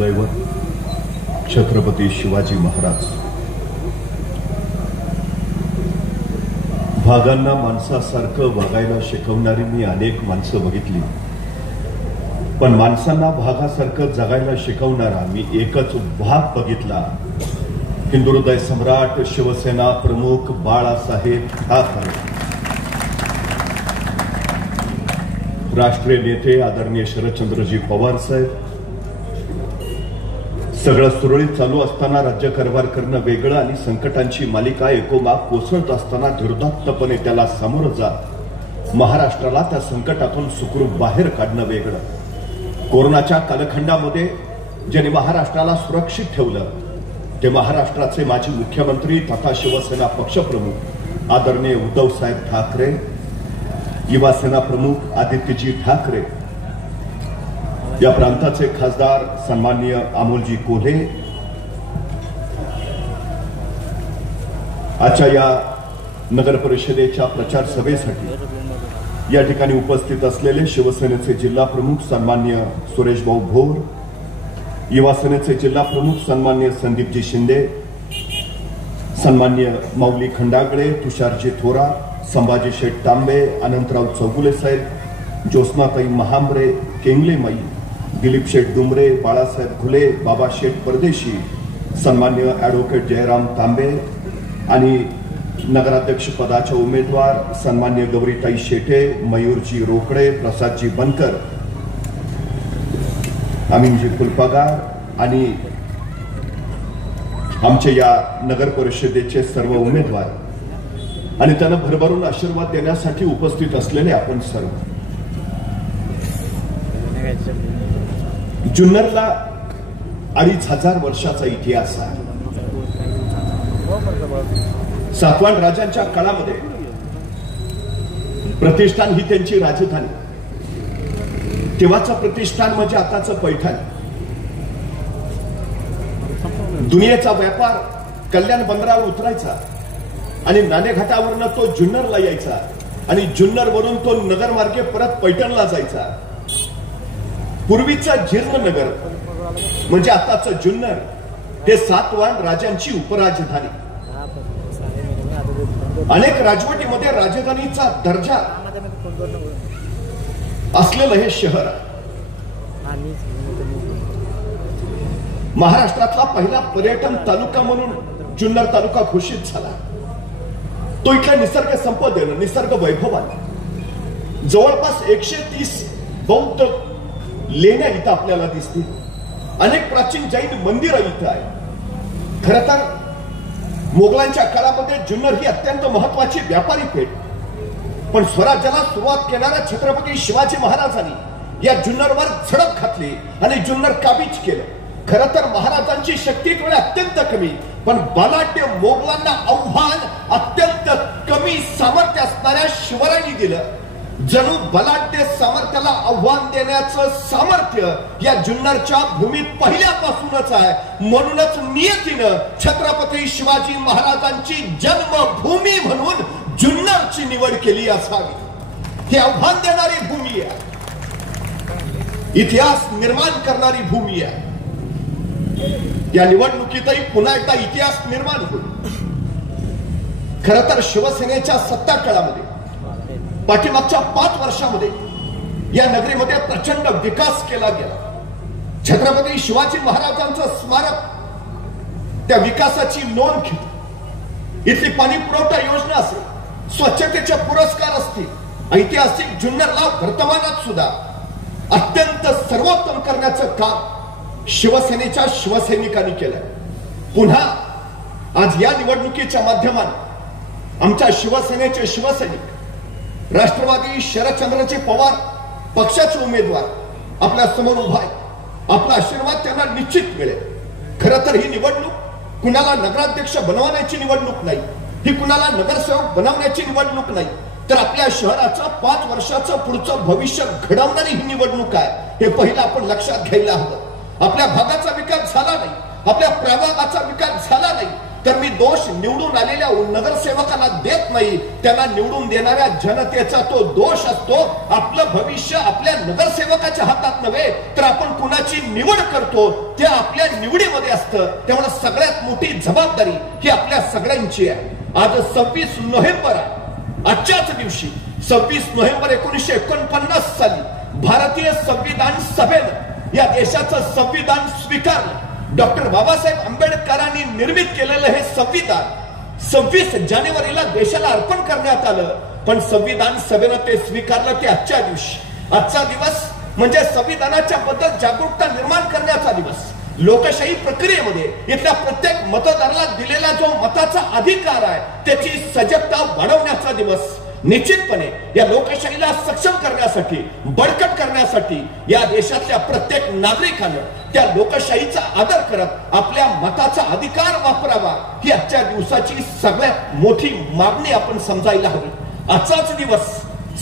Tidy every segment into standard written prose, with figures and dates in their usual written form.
कुलदैवत छत्रपती शिवाजी महाराज। भागांना माणसासारखं वागायला शिकवणारी मी अनेक माणसं बघितली, पण माणसांना भागासारखं जगायला शिकवणारा मी एकच भाग बघितला। हिंदुहृदय सम्राट शिवसेना प्रमुख बाळासाहेब ठाकरे, राष्ट्रीय नेते आदरणीय शरदचंद्रजी पवार साहेब। सगळं सुरळीत चालू असताना राज्यकारभार करणं वेगळं आणि संकटांची मालिका एकोमाग कोसळत असताना धीरदात्तपणे त्याला सामोरं जात महाराष्ट्राला त्या संकटातून सुखरूप बाहेर काढणं वेगळं। कोरोनाच्या कालखंडामध्ये ज्यांनी महाराष्ट्राला सुरक्षित ठेवलं ते महाराष्ट्राचे माजी मुख्यमंत्री तथा शिवसेना पक्षप्रमुख आदरणीय उद्धव साहेब ठाकरे, युवा सेना प्रमुख आदित्यजी ठाकरे, या प्रांताचे खासदार सन्माननीय अमोलजी कोल्हे। आजच्या या नगर परिषदेच्या प्रचार सभेसाठी या ठिकाणी उपस्थित असलेले शिवसेनेचे जिल्हा प्रमुख सन्माननीय सुरेश भाऊ भोर, युवा सेनेचे जिल्हा प्रमुख सन्माननीय संदीपजी शिंदे, सन्माननीय माऊली खंडागळे, तुषारजी थोरा, संभाजी शेठ तांबे, अनंतराव चौगुले साहेब, ज्योत्स्नाताई महांबरे, केंगले माई, दिलीप शेठ डुमरे, बाळासाहेब घुले, बाबा शेठ परदेशी, सन्माननीय ॲडव्होकेट जयराम तांबे आणि नगराध्यक्ष पदाचे उमेदवार सन्माननीय गौरीताई शेटे, मयूरजी रोकडे, प्रसादजी बनकर, अमीनजी फुलपगार आणि आमचे या नगर परिषदेचे सर्व उमेदवार आणि त्यांना भरभरून आशीर्वाद देण्यासाठी उपस्थित असलेले आपण सर्व। जुन्नरला 2500 वर्षाचा इतिहास आहे। सातवाहन राजांच्या काळामध्ये प्रतिष्ठान ही त्यांची राजधानी, तेव्हाचं प्रतिष्ठान म्हणजे आताचं पैठण। दुनियेचा व्यापार कल्याण बंदरावर उतरायचा आणि नाणेघाटावरनं तो जुन्नरला यायचा आणि जुन्नर वरून तो नगरमार्गे परत पैठणला जायचा। पूर्वीचा जीर्ण नगर म्हणजे आताचं जुन्नर हे सातवाहन राजांची उपराजधानी। अनेक राजवटीमध्ये राजधानीचा दर्जा असलेलं हे शहर महाराष्ट्रातला पहिला पर्यटन तालुका म्हणून जुन्नर तालुका घोषित झाला। तो इथल्या निसर्ग संपदेनं, निसर्ग वैभवाने जवळपास 130 बौद्ध लेण्या इथं आपल्याला दिसतील, अनेक प्राचीन जैन मंदिरं इथं आहे। खरं तर मोगलांच्या काळामध्ये जुन्नर ही अत्यंत महत्वाची व्यापारी पेठ, पण स्वराज्याला सुरुवात करणाऱ्या छत्रपती शिवाजी महाराजांनी या जुन्नरवर झडप घातली आणि जुन्नर काबीज केलं। खरं तर महाराजांची शक्ती थोडी अत्यंत कमी, पण बलाढ्य मोगलांना आव्हान अत्यंत कमी सामर्थ्य असणाऱ्या शिवरायांनी दिलं। जणू बलाढ्य सामर्थ्याला आव्हान देण्याचं सामर्थ्य या जुन्नरच्या भूमीत पहिल्यापासूनच आहे। म्हणूनच नियतीनं छत्रपती शिवाजी महाराजांची जन्मभूमी म्हणून जुन्नरची निवड केली असावी। ही आव्हान देणारी भूमी आहे, इतिहास निर्माण करणारी भूमी आहे। या निवडणुकीतही पुन्हा एकदा इतिहास निर्माण होईल। खरं तर शिवसेनेच्या सत्ता काळामध्ये पाठीमागच्या 5 वर्षामध्ये या नगरीमध्ये प्रचंड विकास केला गेला। छत्रपती शिवाजी महाराजांचं स्मारक, त्या विकासाची नोंद घेतली। इथली पाणी पुरवठा योजना असेल, स्वच्छतेचे पुरस्कार असतील, ऐतिहासिक जुन्नरला वर्तमानात सुद्धा अत्यंत सर्वोत्तम करण्याचं काम शिवसेनेच्या शिवसैनिकांनी केलं। पुन्हा आज या निवडणुकीच्या माध्यमातून आमच्या शिवसेनेचे शिवसैनिक राष्ट्रवादी शरदचंद्रजी पवार पक्षाचे उमेदवार आपल्या समोर उभा आहे। आपला आशीर्वाद त्यांना निश्चित मिळेल। खरं तर ही निवडणूक कुणाला नगराध्यक्ष बनवण्याची निवडणूक नाही, ही कुणाला नगरसेवक बनवण्याची निवडणूक नाही, तर आपल्या शहराचं 5 वर्षाचं पुढचं भविष्य घडवणारी ही निवडणूक आहे। हे पहिलं आपण लक्षात घ्यायला हवं। आपल्या भागाचा विकास झाला नाही, आपल्या प्रभागाचा विकास झाला नाही, तर मी दोष निवडून आलेल्या नगरसेवकाला देत नाही. त्यांना निवडून देणाऱ्या जनतेचा तो दोष असतो. आपलं भविष्य आपल्या नगरसेवकाच्या हातात नव्हे, तर आपण कुणाची निवड करतो ते आपल्या निवडीमध्ये असतं. त्यामुळे सगळ्यात मोठी जबाबदारी ही आपल्या सगळ्यांची आहे. आज 26 नोव्हेंबर आहे. आजच्याच दिवशी 26 नोव्हेंबर 1949 साली भारतीय संविधान सभेनं या देशाचं संविधान स्वीकारलं. डॉक्टर बाबासाहेब आंबेडकरांनी निर्मित केलेलं हे संविधान 26 जानेवारीला देशाला अर्पण करण्यात आलं. पण संविधान सभेनं ते स्वीकारलं ते आजच्या दिवशी. आजचा दिवस म्हणजे संविधानाच्या बद्दल जागरूकता निर्माण करण्याचा दिवस. लोकशाही प्रक्रियेमध्ये इथल्या प्रत्येक मतदाराला दिलेला जो मताचा अधिकार आहे त्याची सजगता वाढवण्याचा दिवस. निश्चितपणे या लोकशाहीला सक्षम करण्यासाठी, बळकट करण्यासाठी या देशातल्या प्रत्येक नागरिकानं त्या लोकशाहीचा आदर करत आपल्या मताचा अधिकार वापरावा ही आजच्या दिवसाची सगळ्यात मोठी मागणी आपण समजायला हवी. आजचाच दिवस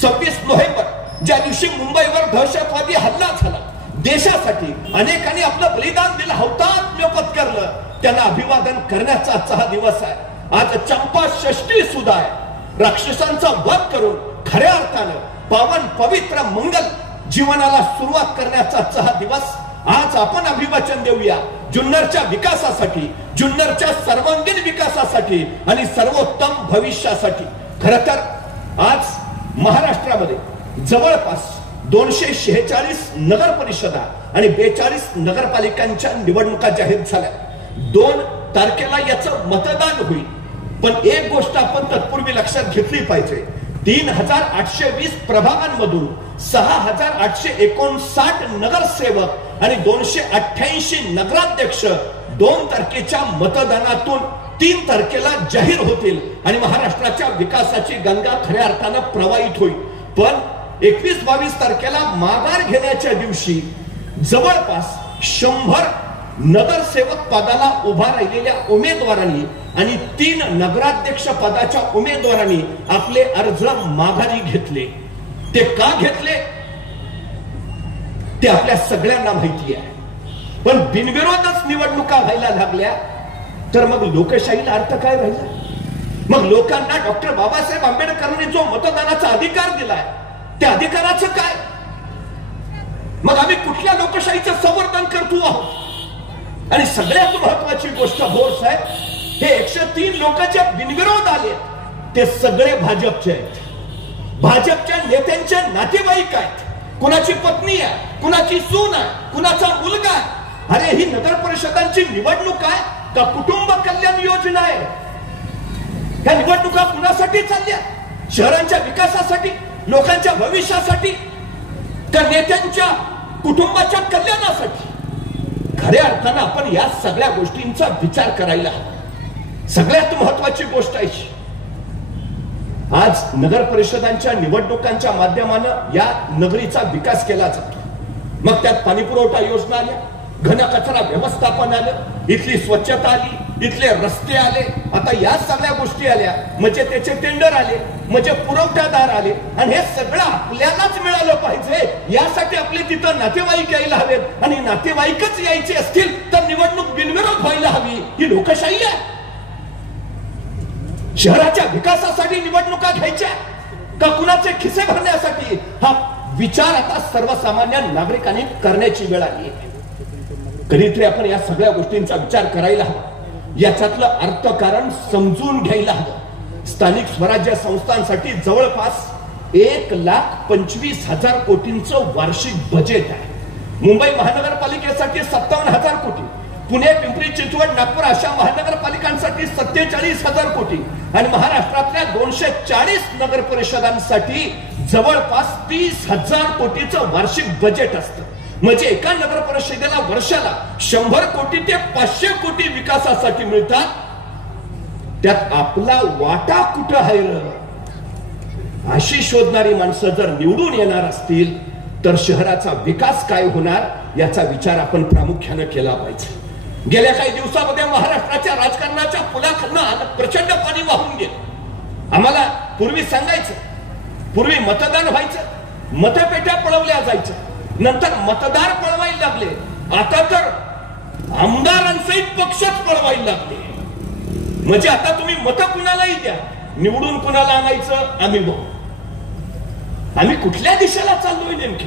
26 नोव्हेंबर, ज्या दिवशी मुंबईवर दहशतवादी हल्ला झाला, देशासाठी अनेकांनी आपलं बलिदान दिलं, हौतात्म्य पत्करलं, त्यांना अभिवादन करण्याचा आजचा हा दिवस आहे. आज चंपा षष्ठी सुद्धा आहे. राक्षसांचा वध करून खऱ्या अर्थानं पावन पवित्र मंगल जीवनाला सुरुवात करण्याचा आजचा हा दिवस. आज आपण अभिवाचन देऊया जुन्नरच्या विकासासाठी, जुन्नरच्या सर्वांगीण विकासासाठी आणि सर्वोत्तम भविष्यासाठी. खरं तर आज महाराष्ट्रामध्ये जवळपास 246 नगर परिषदा आणि 42 नगरपालिकांच्या निवडणुका जाहीर झाल्या. 2 तारखेला याचं मतदान होईल. पण एक गोष्ट आपण तत्पूर्वी लक्षात घेतली पाहिजे. 3820 प्रभागांमधून 6859 नगरसेवक आणि 288 नगराध्यक्ष 2 तारखेच्या मतदानातून 3 तारखेला जाहीर होतील आणि महाराष्ट्राच्या विकासाची गंगा खऱ्या अर्थानं प्रवाहित होईल. पण 21-22 तारखेला माघार घेण्याच्या दिवशी जवळपास 100 नगरसेवक पदाला उभा राहिलेल्या उमेदवारांनी आणि 3 नगराध्यक्ष पदाच्या उमेदवारांनी आपले अर्ज माघारी घेतले. ते का घेतले ते आपल्या सगळ्यांना माहिती आहे. पण बिनविरोधच निवडणुका व्हायला लागल्या तर मग लोकशाहीला अर्थ काय राहिला? मग लोकांना डॉक्टर बाबासाहेब आंबेडकरांनी जो मतदानाचा अधिकार दिलाय त्या अधिकाराचं काय? मग आम्ही कुठल्या लोकशाहीचं संवर्धन करतो आहोत? आणि सगळ्यात महत्वाची गोष्ट भोर साहेब, हे 103 लोक जे बिनविरोध आले ते सगळे भाजपचे आहेत. भाजपच्या नेत्यांच्या नातेवाईक आहेत. कुणाची पत्नी आहे, कुणाची सून आहे, कुणाचा मुलगा आहे. अरे ही नगर परिषदांची निवडणूक आहे का कुटुंब कल्याण योजना आहे? ह्या निवडणुका कुणासाठी चालल्या? शहरांच्या विकासासाठी, लोकांच्या भविष्यासाठी का नेत्यांच्या कुटुंबाच्या कल्याणासाठी? खऱ्या अर्थानं आपण या सगळ्या गोष्टींचा विचार करायला हवा. सगळ्यात महत्वाची गोष्ट आहे आज नगर परिषदांच्या निवडणुकांच्या माध्यमानं या नगरीचा विकास केला जातो. मग त्यात पाणी पुरवठा योजना आल्या, घन कचरा व्यवस्थापन आलं, इथली स्वच्छता आली, इथले रस्ते आले. आता या सगळ्या गोष्टी आल्या म्हणजे त्याचे टेंडर आले, म्हणजे पुरवठादार आले आणि हे सगळं आपल्यालाच मिळालं पाहिजे. यासाठी आपले तिथं नातेवाईक यायला हवेत आणि नातेवाईकच यायचे असतील तर निवडणूक बिनविरोध व्हायला हवी. ही लोकशाही आहे. शहराच्या विकासासाठी निवडणुका घ्यायच्या का कुणाचे खिसे भरण्यासाठी? हा विचार आता सर्वसामान्य नागरिकांनी करण्याची वेळ आली आहे. कधीतरी आपण या सगळ्या गोष्टींचा विचार करायला हवा. याच्यातलं अर्थकारण समजून घ्यायला हवं. स्थानिक स्वराज्य संस्थांसाठी जवळपास 1,25,000 कोटींचं वार्षिक बजेट आहे. मुंबई महानगरपालिकेसाठी 57,000 कोटी, पुणे, पिंपरी चिंचवड, नागपूर अशा महानगरपालिकांसाठी 47,000 कोटी आणि महाराष्ट्रातल्या 240 नगर परिषदांसाठी जवळपास 30,000 कोटीचं वार्षिक बजेट असतं. म्हणजे एका नगर परिषदेला वर्षाला 100 कोटी ते 500 कोटी विकासासाठी मिळतात. त्यात आपला वाटा कुठं आहे? अशी शोधणारी माणसं जर निवडून येणार असतील तर शहराचा विकास काय होणार याचा विचार आपण प्रामुख्याने केला पाहिजे. गेल्या काही दिवसामध्ये महाराष्ट्राच्या राजकारणाच्या पुलाखालनं प्रचंड पाणी वाहून गेलं. आम्हाला पूर्वी सांगायचं, पूर्वी मतदान व्हायचं, मतपेट्या पळवल्या जायच्या, नंतर मतदार पळवायला लागले, आता तर आमदारांसहित पक्षच पळवायला लागले. म्हणजे आता तुम्ही मत कुणालाही द्या, निवडून कुणाला आणायचं आम्ही बघू. आम्ही कुठल्या दिशेला चाललोय नेमके?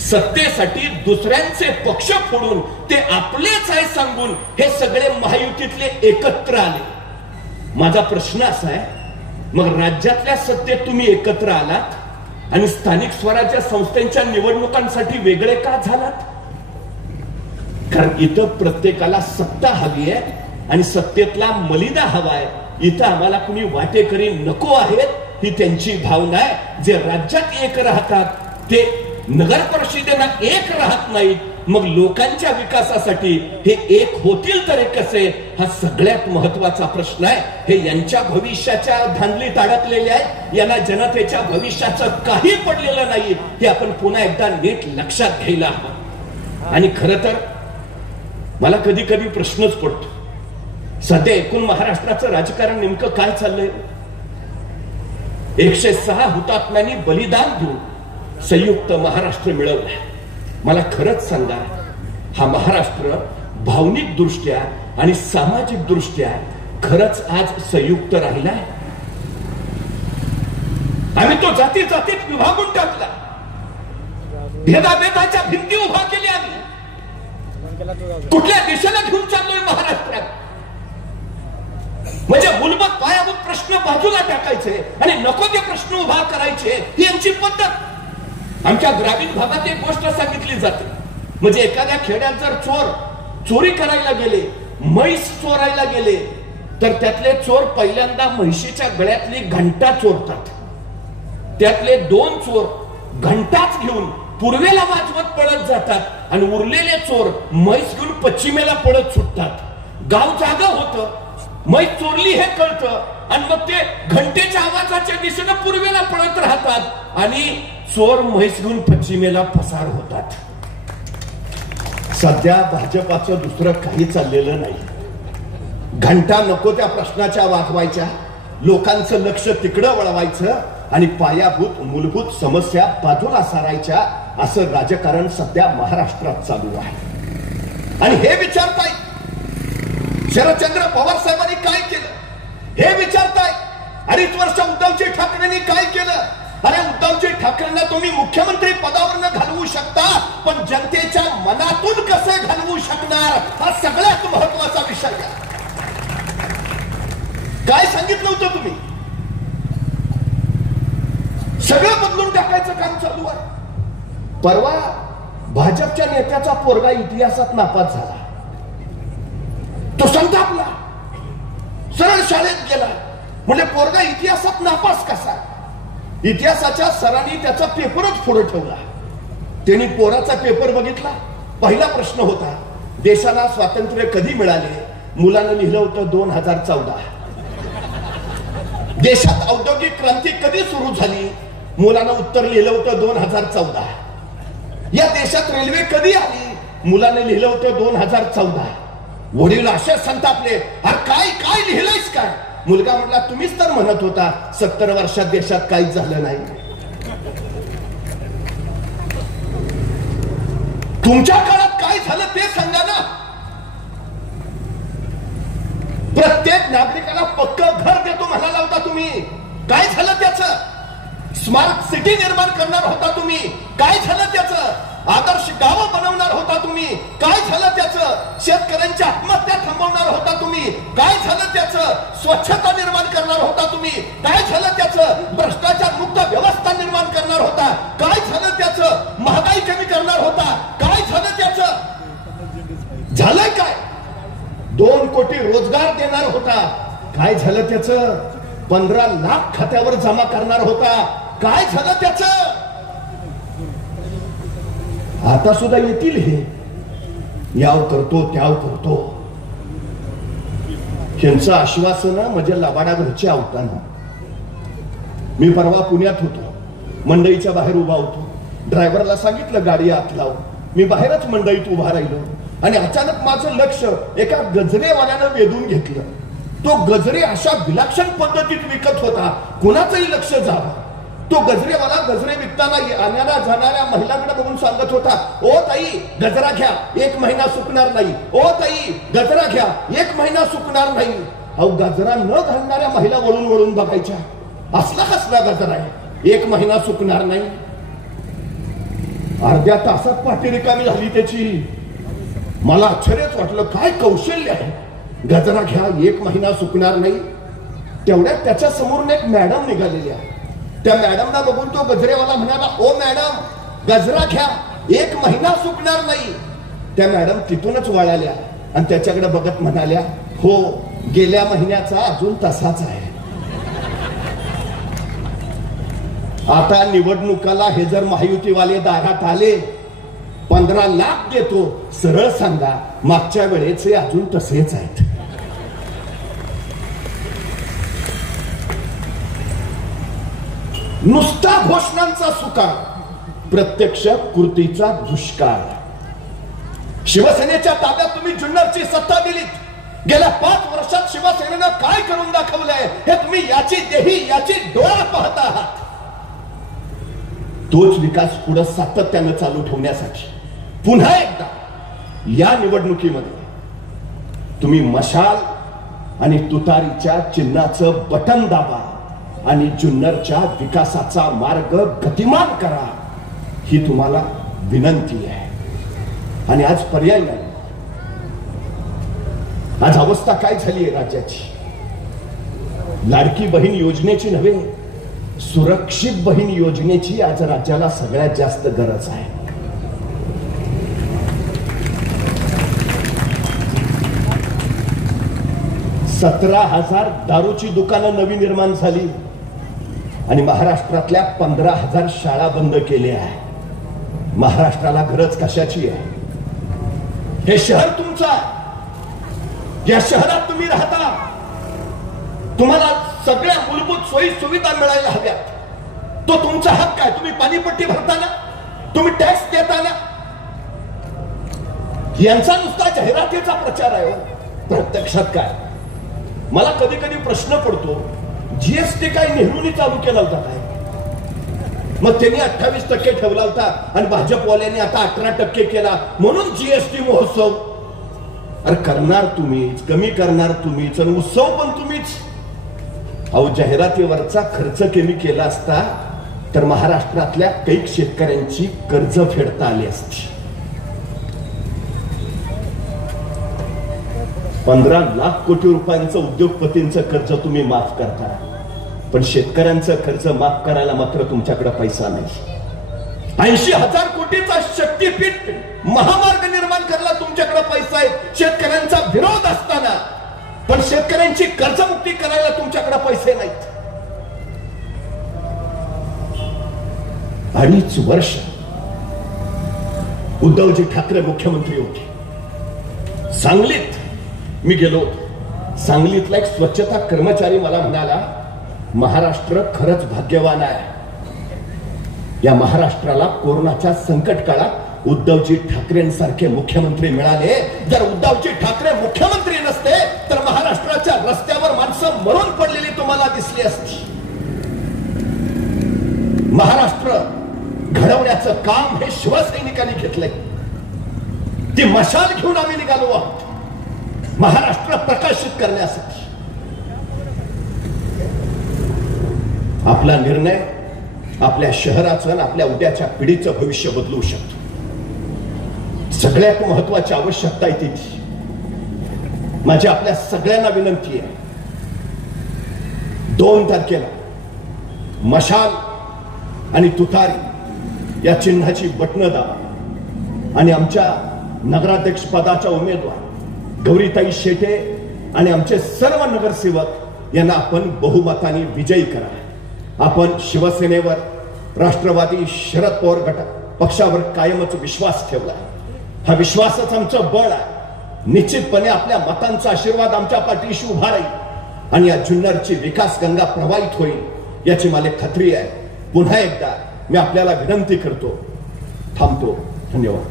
सत्तेसाठी दुसऱ्यांचे पक्ष फोडून ते आपलेच आहे सांगून हे सगळे महायुतीतले एकत्र आले. माझा प्रश्न असा आहे, मग राज्यातल्या सत्तेत तुम्ही एकत्र आलात आणि स्थानिक स्वराज्य संस्थांच्या निवडणुकांसाठी वेगळे का झालात? कारण इथं प्रत्येकाला सत्ता हवी आहे आणि सत्तेतला मलिदा हवा आहे. इथं आम्हाला कुणी वाटेकरी नको आहेत, ही त्यांची भावना आहे. जे राज्यात एक राहतात ते नगर परिषदेला एक राहत नाहीत. मग लोकांच्या विकासासाठी हे एक होतील तरी कसे, हा सगळ्यात महत्वाचा प्रश्न आहे. हे यांच्या भविष्याच्या धांदलीत अडकलेले आहे. यांना जनतेच्या भविष्याचं काही पडलेलं नाही, हे आपण पुन्हा एकदा नीट लक्षात घ्यायला हवं. आणि खरं तर मला कधी कधी प्रश्नच पडतो, सध्या एकूण महाराष्ट्राचं राजकारण नेमकं काय चाललंय? 106 हुतात्म्यांनी बलिदान देऊन संयुक्त महाराष्ट्र मिळवलाय. मला खरंच सांगा, हा महाराष्ट्र भावनिक दृष्ट्या आणि सामाजिक दृष्ट्या खरंच आज संयुक्त राहिलाय? आम्ही तो जाती जातीत विभागून टाकला, भेदाभेदाच्या भिंती उभा केल्या. आम्ही कुठल्या दिशेला घेऊन चाललोय महाराष्ट्रात? म्हणजे मूलभूत पायाभूत प्रश्न बाजूला टाकायचे आणि नको ते प्रश्न उभा करायचे, ही यांची पद्धत. आमच्या ग्रामीण भागात एक गोष्ट सांगितली जाते, म्हणजे एखाद्या खेड्यात जर चोर चोरी करायला गेले, म्हैस चोरायला गेले, तर त्यातले चोर पहिल्यांदा म्हैशीच्या गळ्यातली घंटा चोरतात. त्यातले 2 चोर घंटाच घेऊन पूर्वेला वाजवत पळत जातात आणि उरलेले चोर म्हैस घेऊन पश्चिमेला पळत सुटतात. गाव जागा होतं, म्हैस चोरली हे कळतं आणि मग ते घंटेच्या आवाजाच्या दिशेने पूर्वेला पळत राहतात आणि चोर म्हैस घेऊन पश्चिमेला पसार होतात. सध्या भाजपाचं दुसरं काही चाललेलं नाही. घंटा नको त्या प्रश्नाच्या वाजवायच्या, लोकांचं लक्ष तिकडं वळवायचं आणि पायाभूत मूलभूत समस्या बाजूला सारायच्या, असं राजकारण सध्या महाराष्ट्रात चालू आहे. आणि हे विचारताय शरदचंद्र पवार साहेबांनी काय केलं, हे विचारताय 2.5 वर्ष उद्धवजी ठाकरेंनी काय केलं? अरे उद्धवजी ठाकरेंना तुम्ही मुख्यमंत्री पदावर घालवू शकता, पण जनतेच्या मनातून कसे घालवू शकणार, हा सगळ्यात महत्वाचा विषय आहे. काय सांगितलं होतं तुम्ही? सगळं बदलून टाकायचं काम चालू आहे. परवा भाजपच्या नेत्याचा पोरगा इतिहासात नापास झाला, तो संतापला, सरळ शाळेत गेला. म्हणजे पोरगा इतिहासात नापास कसा? इतिहासाच्या सरांनी त्याचा पेपरच पुढे ठेवला. त्यांनी पोराचा पेपर बघितला. पहिला प्रश्न होता, देशाला स्वातंत्र्य कधी मिळाले? मुलानं लिहिलं होतं 2014. देशात औद्योगिक क्रांती कधी सुरू झाली? मुलानं उत्तर लिहिलं होतं 2014. या देशात रेल्वे कधी आली? मुलाने लिहिलं होतं 2014. वडील असे संतापले, अरे काय काय लिहिलंयस काय? मुलगा म्हटला, तुम्हीच तर म्हणत होता 70 वर्षात देशात काहीच झालं नाही. तुमच्या काळात काय झालं ते सांगा ना. प्रत्येक नागरिकाला पक्कं घर देतो म्हणाला होता तुम्ही, काय झालं त्याचं? स्मार्ट सिटी निर्माण करणार होता तुम्ही, काय झालं त्याचं? आदर्श गावं बनवणार होता तुम्ही, काय झालं त्याचं? शेतकऱ्यांच्या आत्महत्या थांबवणार होता तुम्ही, काय झालं त्याचं? स्वच्छता निर्माण करणार होता तुम्ही, काय झालं त्याचं? भ्रष्टाचार मुक्त व्यवस्था निर्माण करणार होता, काय झालं त्याचं? महागाई कमी करणार होता, काय झालं त्याचं? झालंय काय? 2 कोटी रोजगार देणार होता, काय झालं त्याचं? 15 लाख खात्यावर जमा करणार होता, काय झालं त्याचं? आता सुद्धा येतील हे, याव करतो त्याव करतो. त्यांचं आश्वासन म्हणजे लबाडावरची आवताना. मी परवा पुण्यात होतो, मंडईच्या बाहेर उभा होतो. ड्रायव्हरला सांगितलं गाडी आत लाव. मी बाहेरच मंडईत उभा राहिलो आणि अचानक माझं लक्ष एका गजरेवाल्यानं वेधून घेतलं. तो गजरे अशा विलक्षण पद्धतीत विकत होता, कुणाचंही लक्ष जावं. तो गजरेवाला गजरे विकताना येणाऱ्या जाणाऱ्या महिलांकडे बघून सांगत होता, ओ ताई गजरा घ्या, 1 महिना सुकणार नाही. ओ ताई गजरा घ्या, 1 महिना सुकणार नाही. अहो गजरा न घालणाऱ्या महिला वळून वळून बघायच्या. असला कसला गजरा आहे, 1 महिना सुकणार नाही. अर्ध्या तासात पाठी रिकामी झाली त्याची. मला आश्चर्यच वाटलं, काय कौशल्य आहे. गजरा घ्या, 1 महिना सुकणार नाही. तेवढ्यात त्याच्या समोरून एक मॅडम निघालेल्या. त्या मॅडमला बघून तो गजरेवाला म्हणाला, ओ मॅडम गजरा घ्या, 1 महिना सुकणार नाही. त्या मॅडम तिथूनच वळाल्या आणि त्याच्याकडे बघत म्हणाल्या, हो गेल्या महिन्याचा अजून तसाच आहे. आता निवडणुकाला हे जर महायुतीवाले दारात आले, 15 लाख देतो, सरळ सांगा मागच्या वेळेचे अजून तसेच आहेत. नुसता घोषणांचा सुकाळ, प्रत्यक्ष कृतीचा दुष्काळ. शिवसेनेच्या ताब्यात तुम्ही जुन्नरची सत्ता दिलीत. गेल्या 5 वर्षात शिवसेनेनं काय करून दाखवलंय हे तुम्ही याची देही याची डोळा पाहता आहात. तोच विकास पुढे सातत्यानं चालू ठेवण्यासाठी पुन्हा एकदा या निवडणुकीमध्ये तुम्ही मशाल आणि तुतारीच्या चिन्हाचं बटन दाबा आणि जुन्नरच्या विकासाचा मार्ग गतिमान करा, ही तुम्हाला विनंती आहे. आणि आज पर्याय नाही. आज अवस्था काय झाली आहे राज्याची. लाडकी बहीण योजनेची नव्हे, सुरक्षित बहीण योजनेची आज राज्याला सगळ्यात जास्त गरज आहे. $17,000 दारूची दुकानं नवी निर्माण झाली आणि महाराष्ट्रातल्या 15,000 शाळा बंद केल्या आहे. महाराष्ट्राला गरज कशाची आहे. हे शहर तुमचं आहे. या शहरात तुम्ही राहता. तुम्हाला सगळ्या मूलभूत सोयी सुविधा मिळायला हव्यात. तो तुमचा हक्क आहे. तुम्ही पाणीपट्टी भरताना, तुम्ही टॅक्स देताना. यांचा नुसता जाहिरातीचा प्रचार आहे. प्रत्यक्षात काय. मला कधी कधी प्रश्न पडतो, जीएसटी काय नेहरूंनी चालू केला होता काय. मग त्यांनी 28% ठेवला होता आणि भाजपवाल्यांनी आता 18% केला म्हणून जीएसटी महोत्सव. अरे करणार तुम्हीच, कमी करणार तुम्हीच आणि उत्सव पण तुम्हीच. अहो जाहिरातीवरचा खर्च कमी केला असता तर महाराष्ट्रातल्या कैक शेतकऱ्यांची कर्ज फेडता आली असती. 15 लाख कोटी रुपयांचं उद्योगपतींचं कर्ज तुम्ही माफ करता, पण शेतकऱ्यांचं कर्ज माफ करायला मात्र तुमच्याकडे पैसा नाही. 80,000 कोटीचा शक्तीपीठ महामार्ग निर्माण करायला तुमच्याकडे पैसा आहे शेतकऱ्यांचा विरोध असताना, पण शेतकऱ्यांची कर्जमुक्ती करायला तुमच्याकडे पैसे नाहीत. 2.5 वर्ष उद्धवजी ठाकरे मुख्यमंत्री होते. सांगलीत मी गेलो. सांगलीतला एक स्वच्छता कर्मचारी मला म्हणाला, महाराष्ट्र खरंच भाग्यवान आहे. या महाराष्ट्राला कोरोनाच्या संकट काळात उद्धवजी ठाकरेंसारखे मुख्यमंत्री मिळाले. जर उद्धवजी ठाकरे मुख्यमंत्री नसते तर महाराष्ट्राच्या रस्त्यावर माणसं मरून पडलेली तुम्हाला दिसली असती. महाराष्ट्र घडवण्याचं काम हे शिवसैनिकांनी घेतलंय. ती मशाल घेऊन आम्ही निघालो आहोत महाराष्ट्र प्रकाशित करण्यासाठी. आपला निर्णय आपल्या शहराचं आणि आपल्या उद्याच्या पिढीचं भविष्य बदलू शकतो. सगळ्यात महत्वाची आवश्यकता आहे ती. माझी आपल्या सगळ्यांना विनंती आहे, 2 तारखेला मशाल आणि तुतारी या चिन्हाची बटणं दाबा आणि आमच्या नगराध्यक्ष पदाच्या उमेदवार गौरीताई शेटे आणि आमचे सर्व नगरसेवक यांना आपण बहुमताने विजयी करा. आपण शिवसेनेवर, राष्ट्रवादी, शरद पवार गट पक्षावर कायमच विश्वास ठेवला. हा विश्वासच आमचं बळ आहे. निश्चितपणे आपल्या मतांचा आशीर्वाद आमच्या पाठीशी उभा राहील आणि या जुन्नरची विकास गंगा प्रवाहित होईल याची मला खात्री आहे. पुन्हा एकदा मी आपल्याला विनंती करतो, थांबतो. धन्यवाद.